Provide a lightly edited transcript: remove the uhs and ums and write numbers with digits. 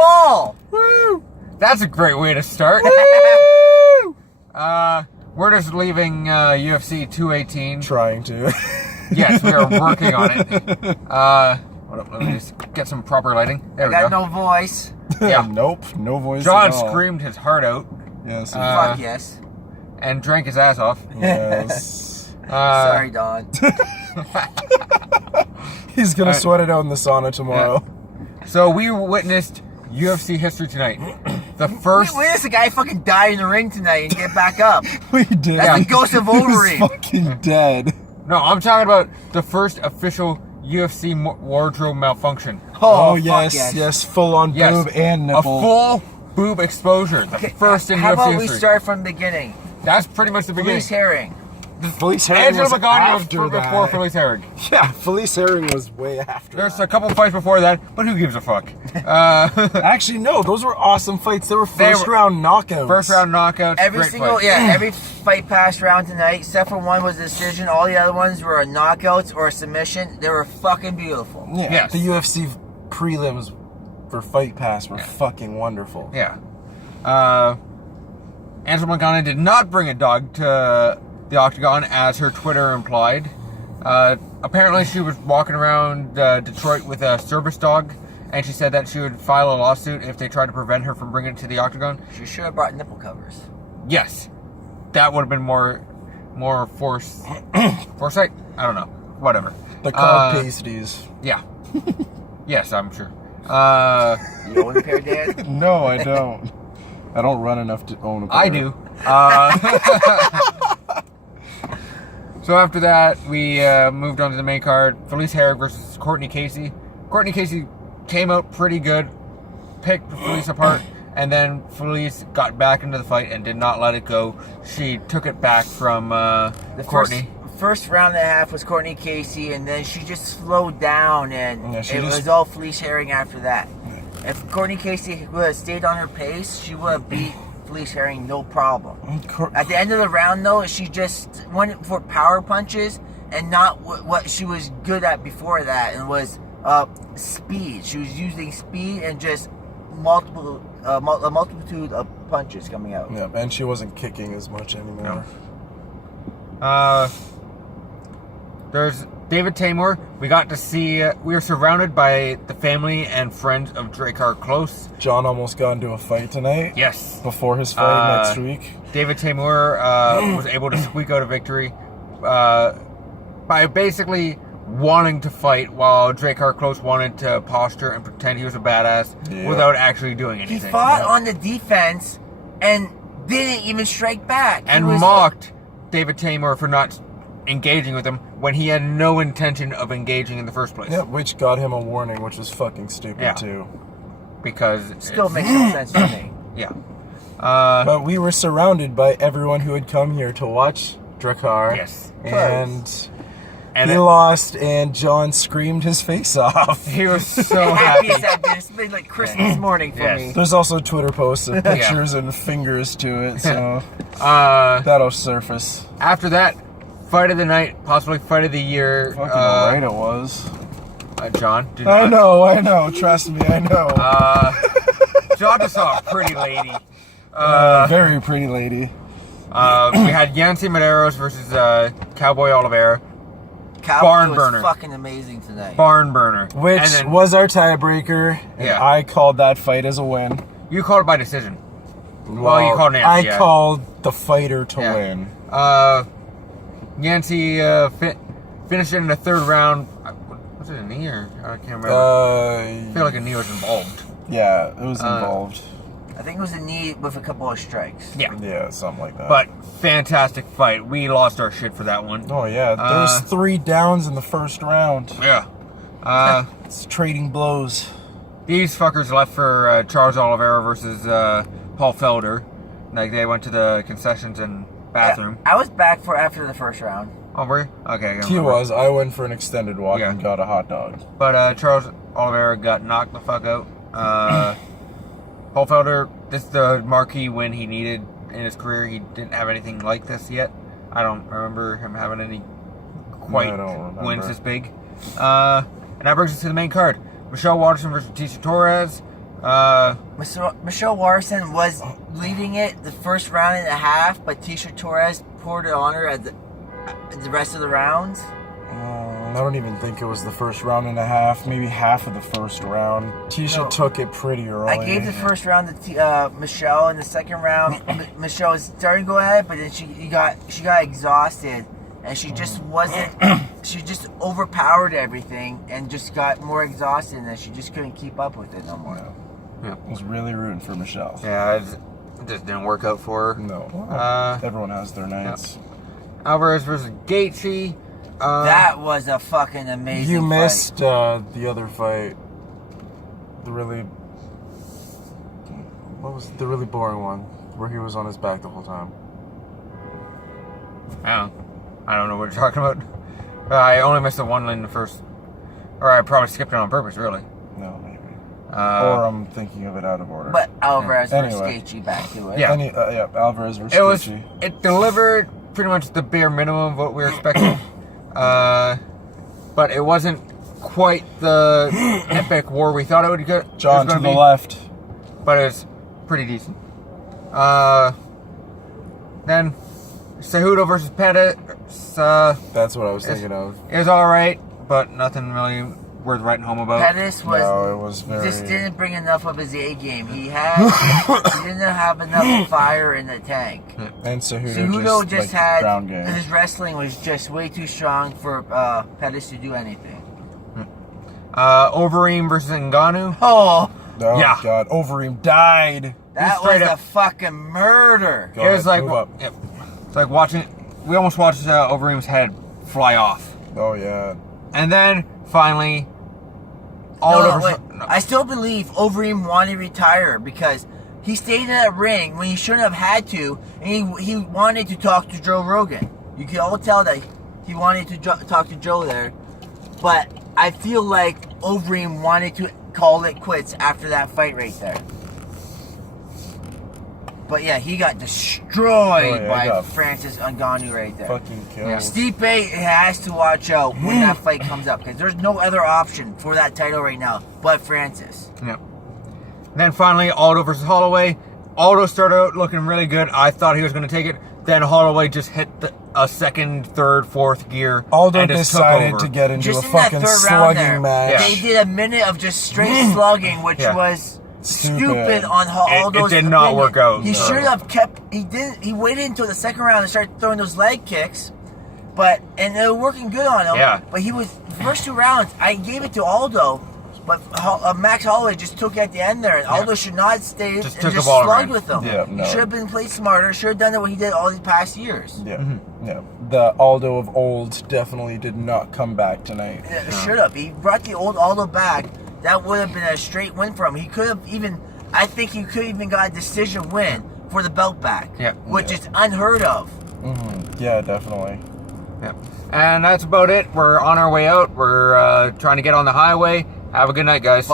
ball. Woo! That's a great way to start. Woo! We're just leaving UFC 218. Trying to. Yes, we are working on it. Hold up, let me just get some proper lighting. There we go. Got no voice. Yeah. Nope, no voice John at all. screamed his heart out. Yes. Fuck yes. And drank his ass off. Yes. Sorry, Don. He's gonna sweat it out in the sauna tomorrow. Yeah. So we witnessed UFC history tonight. The first... Wait, a guy fucking died in the ring tonight and get back up. We did. That's the ghost of Wolverine. He's fucking dead. No, I'm talking about the first official UFC wardrobe malfunction. Oh yes, full on Yes. boob and nipple. A full boob exposure. The first in How UFC about history. we start from the beginning? That's pretty much the beginning. Felice Herring. Felice Herring Angela was Magana was after that. before Felice Herring. Yeah, Felice Herring was way after. There's a couple fights before that, but who gives a fuck? Actually, no, those were awesome fights. They were first round knockouts. First round knockouts. Every great single, fight. every fight passed round tonight, except for one was a decision. All the other ones were a knockouts or a submission. They were fucking beautiful. Yeah, Yes. the UFC prelims for Fight Pass were fucking wonderful. Yeah. Angela Magana did not bring a dog to the octagon, as her Twitter implied. Apparently, she was walking around Detroit with a service dog, and she said that she would file a lawsuit if they tried to prevent her from bringing it to the octagon. She should have brought nipple covers. Yes, that would have been more foresight. I don't know. Whatever. The cod pasties. Yeah. Yes, I'm sure. You own a pair, Dan? No, I don't. I don't run enough to own a pair. I do. So after that, we moved on to the main card. Felice Herring versus Courtney Casey. Courtney Casey came out pretty good, picked Felice apart, and then Felice got back into the fight and did not let it go. She took it back from Courtney. First round and a half was Courtney Casey, and then she just slowed down, and it was all Felice Herring after that. If Courtney Casey would have stayed on her pace, she would have beat Felice Herring no problem. At the end of the round, though, she just went for power punches and not what she was good at before that, and was speed. She was using speed and just a multitude of punches coming out. Yeah, and she wasn't kicking as much anymore. No. There's David Tamor. We got to see, we were surrounded by the family and friends of Drakkar Klose. John almost got into a fight tonight. Yes. Before his fight next week. David Tamor was able to squeak out a victory by basically wanting to fight, while Drakkar Klose wanted to posture and pretend he was a badass without actually doing anything. He fought on the defense and didn't even strike back. And mocked David Tamor for not engaging with him when he had no intention of engaging in the first place. Yeah, which got him a warning, which was fucking stupid too. Because still makes no sense to me. Yeah. But we were surrounded by everyone who had come here to watch Drakkar. Yes. And he lost, and John screamed his face off. He was so happy. It's been like Christmas morning for me. There's also Twitter posts of pictures and fingers to it, so that'll surface. After that, fight of the night, possibly fight of the year. Fucking right it was. John? I know. Trust me, I know. John just saw a pretty lady. Very pretty lady. We had Yancy Medeiros versus Cowboy Oliveira. Cowboy was fucking amazing tonight. Barn burner. Which was our tiebreaker, and I called that fight as a win. You called it by decision. Well, you called Nancy. I called the fighter to win. Yancy finished it in the third round. Was it a knee or? I can't remember. I feel like a knee was involved. Yeah, it was involved. I think it was a knee with a couple of strikes. Yeah, something like that. But fantastic fight. We lost our shit for that one. Oh yeah, there was 3 downs in the first round. Yeah. It's trading blows. These fuckers left for Charles Oliveira versus Paul Felder. Like, they went to the concessions and bathroom. Yeah, I was back for after the first round. Oh, were you? Okay. He was. I went for an extended walk and got a hot dog. But Charles Oliveira got knocked the fuck out. Paul Felder, this is the marquee win he needed in his career. He didn't have anything like this yet. I don't remember him having any wins this big. And that brings us to the main card. Michelle Waterson versus Tisha Torres. Michelle Warson was leading it the first round and a half, but Tisha Torres poured it on her at the rest of the rounds. I don't even think it was the first round and a half. Maybe half of the first round. Tisha took it pretty early. I gave the first round to Michelle. In the second round, Michelle was starting to go at it, but then she got exhausted, and she just wasn't. She just overpowered everything and just got more exhausted, and she just couldn't keep up with it no more. Yeah. I was really rooting for Michelle. Yeah, it just didn't work out for her. No. Everyone has their nights. Yeah. Alvarez versus Gaethje. That was a fucking amazing You fight. missed the other fight. The really boring one where he was on his back the whole time. I don't know what you're talking about. I only missed the one in the first, or I probably skipped it on purpose, really. No, maybe. Or I'm thinking of it out of order. But Alvarez versus Anyway. Gaethje, back to it. Yeah. Alvarez versus Gaethje. It delivered pretty much the bare minimum of what we were expecting. But it wasn't quite the epic war we thought it would get. John to the left. But it was pretty decent. Then Cejudo versus Pettis. That's what I was thinking of. It was alright, but nothing really worth writing home about. Pettis just didn't bring enough of his A game. He didn't have enough fire in the tank. And Cejudo just had ground game. his wrestling was just way too strong for Pettis to do anything. Overeem versus Ngannou. Oh yeah. God, Overeem died. That was a fucking murder. Go it was ahead, like it's like watching. We almost watched Overeem's head fly off. Oh yeah. And then finally, I still believe Overeem wanted to retire because he stayed in that ring when he shouldn't have had to, and he wanted to talk to Joe Rogan. You can all tell that he wanted to talk to Joe there, but I feel like Overeem wanted to call it quits after that fight right there. But yeah, he got destroyed by Francis Ngannou right there. Fucking killed. Yeah. Stipe has to watch out when that fight comes up because there's no other option for that title right now but Francis. Yeah. Then finally, Aldo versus Holloway. Aldo started out looking really good. I thought he was going to take it. Then Holloway just hit a second, third, fourth gear. Aldo decided to get into a fucking slugging match. They did a minute of just straight slugging, which was stupid on Aldo's It did not work out. He should have kept. He waited until the second round and started throwing those leg kicks, and they were working good on him. Yeah. But he was first two rounds. I gave it to Aldo, but Max Holloway just took it at the end there, and Aldo should not stay and just slug with him. Yeah, He should have been played smarter. Should have done what he did all these past years. Yeah, yeah. The Aldo of old definitely did not come back tonight. Should have. He brought the old Aldo back. That would have been a straight win for him. He could have even, I think he could have even got a decision win for the belt back. Yeah. Which is unheard of. Mm-hmm. Yeah, definitely. Yeah. And that's about it. We're on our way out. We're trying to get on the highway. Have a good night, guys.